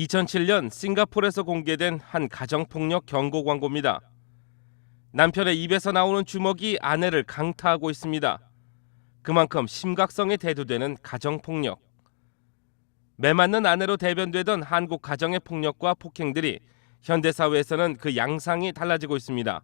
2007년 싱가포르에서 공개된 한 가정폭력 경고 광고입니다. 남편의 입에서 나오는 주먹이 아내를 강타하고 있습니다. 그만큼 심각성이 대두되는 가정폭력. 매맞는 아내로 대변되던 한국 가정의 폭력과 폭행들이 현대사회에서는 그 양상이 달라지고 있습니다.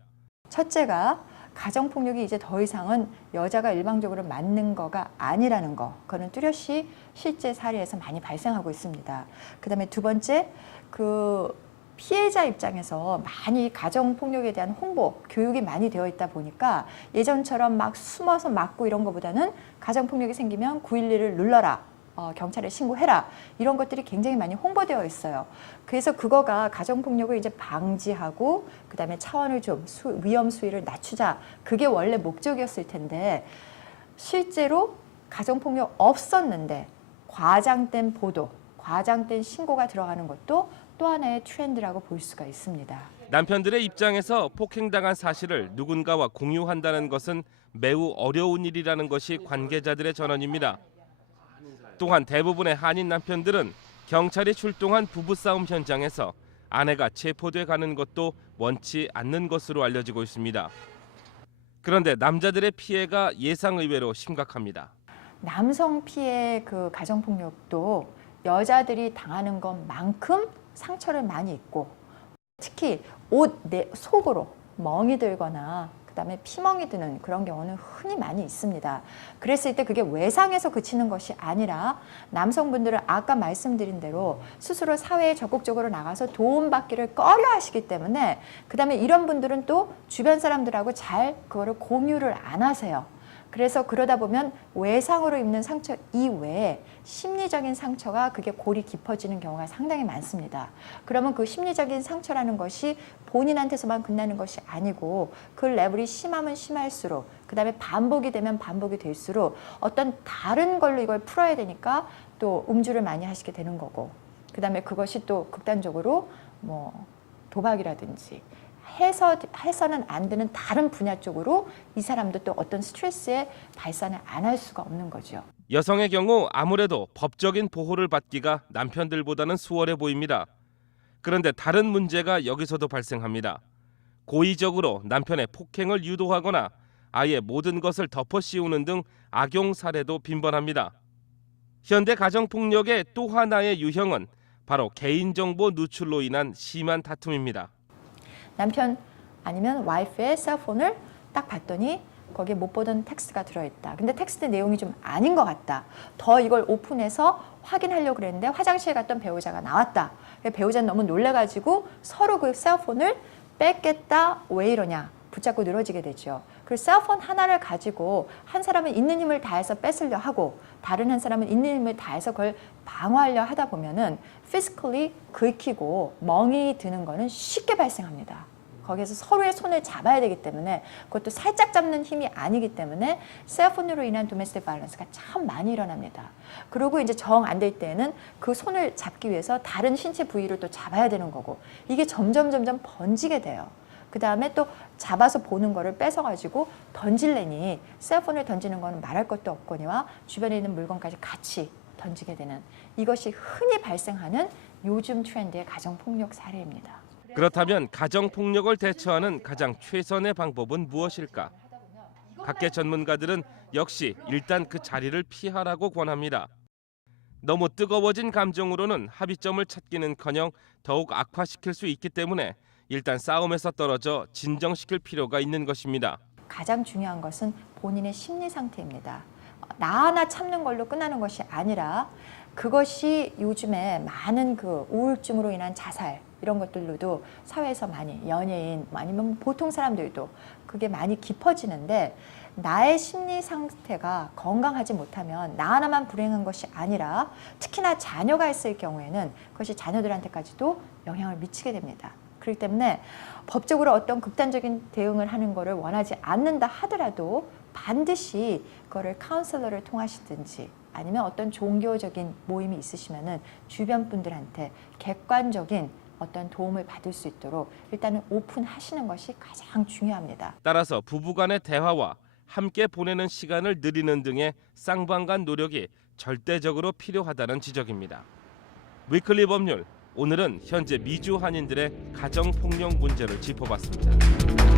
첫째가 가정폭력이 이제 더 이상은 여자가 일방적으로 맞는 거가 아니라는 거. 그거는 뚜렷이 실제 사례에서 많이 발생하고 있습니다. 그다음에 두 번째, 그 피해자 입장에서 많이 가정폭력에 대한 홍보, 교육이 많이 되어 있다 보니까 예전처럼 막 숨어서 맞고 이런 것보다는 가정폭력이 생기면 911을 눌러라. 경찰에 신고해라. 이런 것들이 굉장히 많이 홍보되어 있어요. 그래서 그거가 가정폭력을 이제 방지하고 그다음에 차원을 좀 위험 수위를 낮추자. 그게 원래 목적이었을 텐데 실제로 가정폭력 없었는데 과장된 보도, 과장된 신고가 들어가는 것도 또 하나의 트렌드라고 볼 수가 있습니다. 남편들의 입장에서 폭행당한 사실을 누군가와 공유한다는 것은 매우 어려운 일이라는 것이 관계자들의 전언입니다. 또한 대부분의 한인 남편들은 경찰이 출동한 부부싸움 현장에서 아내가 체포돼 가는 것도 원치 않는 것으로 알려지고 있습니다. 그런데 남자들의 피해가 예상의외로 심각합니다. 남성 피해 그 가정폭력도 여자들이 당하는 것만큼 상처를 많이 입고 특히 옷 속으로 멍이 들거나 그다음에 피멍이 드는 그런 경우는 흔히 많이 있습니다. 그랬을 때 그게 외상에서 그치는 것이 아니라 남성분들은 아까 말씀드린 대로 스스로 사회에 적극적으로 나가서 도움받기를 꺼려 하시기 때문에 그다음에 이런 분들은 또 주변 사람들하고 잘 그거를 공유를 안 하세요. 그래서 그러다 보면 외상으로 입는 상처 이외에 심리적인 상처가 그게 골이 깊어지는 경우가 상당히 많습니다. 그러면 그 심리적인 상처라는 것이 본인한테서만 끝나는 것이 아니고 그 레벨이 심하면 심할수록 그다음에 반복이 되면 반복이 될수록 어떤 다른 걸로 이걸 풀어야 되니까 또 음주를 많이 하시게 되는 거고 그다음에 그것이 또 극단적으로 뭐 도박이라든지 해서는 안 되는 다른 분야 쪽으로 이 사람도 또 어떤 스트레스에 발산을 안 할 수가 없는 거죠. 여성의 경우 아무래도 법적인 보호를 받기가 남편들보다는 수월해 보입니다. 그런데 다른 문제가 여기서도 발생합니다. 고의적으로 남편의 폭행을 유도하거나 아예 모든 것을 덮어씌우는 등 악용 사례도 빈번합니다. 현대 가정폭력의 또 하나의 유형은 바로 개인정보 누출로 인한 심한 다툼입니다. 남편 아니면 와이프의 셀폰을 딱 봤더니 거기에 못 보던 텍스트가 들어있다. 근데 텍스트 내용이 좀 아닌 것 같다. 더 이걸 오픈해서 확인하려고 그랬는데 화장실 갔던 배우자가 나왔다. 배우자는 너무 놀래가지고 서로 그 셀폰을 뺏겠다. 왜 이러냐. 붙잡고 늘어지게 되죠. 그리고 셀폰 하나를 가지고 한 사람은 있는 힘을 다해서 뺏으려 하고 다른 한 사람은 있는 힘을 다해서 그걸 방어하려 하다 보면은 physically 긁히고 멍이 드는 거는 쉽게 발생합니다. 거기에서 서로의 손을 잡아야 되기 때문에 그것도 살짝 잡는 힘이 아니기 때문에 셀폰으로 인한 도메스틱 바이런스가 참 많이 일어납니다. 그리고 이제 정 안 될 때는 그 손을 잡기 위해서 다른 신체 부위를 또 잡아야 되는 거고 이게 점점 번지게 돼요. 그 다음에 또 잡아서 보는 거를 뺏어가지고 던질래니 셀폰을 던지는 거는 말할 것도 없거니와 주변에 있는 물건까지 같이 던지게 되는 이것이 흔히 발생하는 요즘 트렌드의 가정폭력 사례입니다. 그렇다면 가정폭력을 대처하는 가장 최선의 방법은 무엇일까? 각계 전문가들은 역시 일단 그 자리를 피하라고 권합니다. 너무 뜨거워진 감정으로는 합의점을 찾기는커녕 더욱 악화시킬 수 있기 때문에 일단 싸움에서 떨어져 진정시킬 필요가 있는 것입니다. 가장 중요한 것은 본인의 심리 상태입니다. 나 하나 참는 걸로 끝나는 것이 아니라 그것이 요즘에 많은 그 우울증으로 인한 자살 이런 것들로도 사회에서 많이 연예인 아니면 보통 사람들도 그게 많이 깊어지는데 나의 심리 상태가 건강하지 못하면 나 하나만 불행한 것이 아니라 특히나 자녀가 있을 경우에는 그것이 자녀들한테까지도 영향을 미치게 됩니다. 그렇기 때문에 법적으로 어떤 극단적인 대응을 하는 것을 원하지 않는다 하더라도 반드시 그거를 카운셀러를 통하시든지 아니면 어떤 종교적인 모임이 있으시면은 주변 분들한테 객관적인 어떤 도움을 받을 수 있도록 일단은 오픈하시는 것이 가장 중요합니다. 따라서 부부간의 대화와 함께 보내는 시간을 늘리는 등의 쌍방간 노력이 절대적으로 필요하다는 지적입니다. 위클리 법률 오늘은 현재 미주 한인들의 가정 폭력 문제를 짚어봤습니다.